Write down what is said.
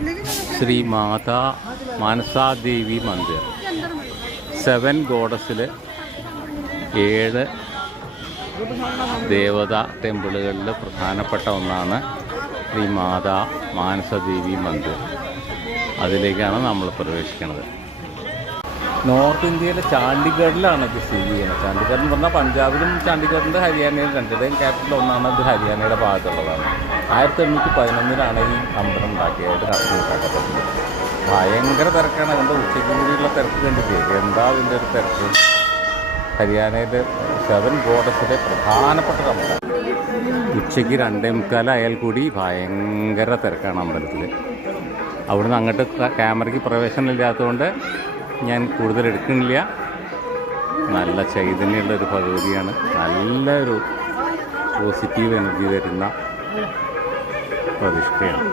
ശ്രീ മാതാ മാനസാദേവി മന്ദിർ 7 ഗോഡസിൽ 7 ദേവതാ ടെമ്പിളുകളിൽ പ്രധാനപ്പെട്ട ഒന്നാണ് ശ്രീ മാതാ മാനസാദേവി മന്ദിർ. അതിലേക്കാണ് നമ്മൾ പ്രവേശിക്കുന്നത്. നോർത്ത് ഇന്ത്യയിലെ ചണ്ഡീഗഡിലാണ് ഇത് സ്ഥിതി ചെയ്യുന്നത്. ചണ്ഡീഗഡ് എന്ന് പറഞ്ഞാൽ പഞ്ചാബിലും ചണ്ഡീഗഡിൻ്റെ ഹരിയാനയിലും രണ്ടിടയും ക്യാപിറ്റൽ ഒന്നാണ്. ഇത് ഹരിയാനയുടെ ഭാഗത്തുള്ളതാണ്. 1811 ഈ അമ്പലം ഉണ്ടാക്കിയായിട്ട് കണക്കാക്കപ്പെട്ടത്. ഭയങ്കര തിരക്കാണ്. അതിൻ്റെ ഉച്ചയ്ക്ക് കൂടിയുള്ള തിരക്ക് കണ്ടിട്ട് എന്താ അതിൻ്റെ ഒരു തിരക്ക്. ഹരിയാനയിലെ 7 ഗോഡസിലെ പ്രധാനപ്പെട്ട അമ്പലം. ഉച്ചയ്ക്ക് 2:45 ആയാൽ കൂടി ഭയങ്കര തിരക്കാണ് അമ്പലത്തിൽ. അവിടുന്ന് അങ്ങോട്ട് ക്യാമറയ്ക്ക് പ്രവേശനമില്ലാത്തതുകൊണ്ട് ഞാൻ കൂടുതൽ എടുക്കുന്നില്ല. നല്ല ചൈതന്യമുള്ളൊരു ഭഗവതിയാണ്. നല്ലൊരു പോസിറ്റീവ് എനർജി തരുന്ന പ്രതിഷ്ഠയാണ്.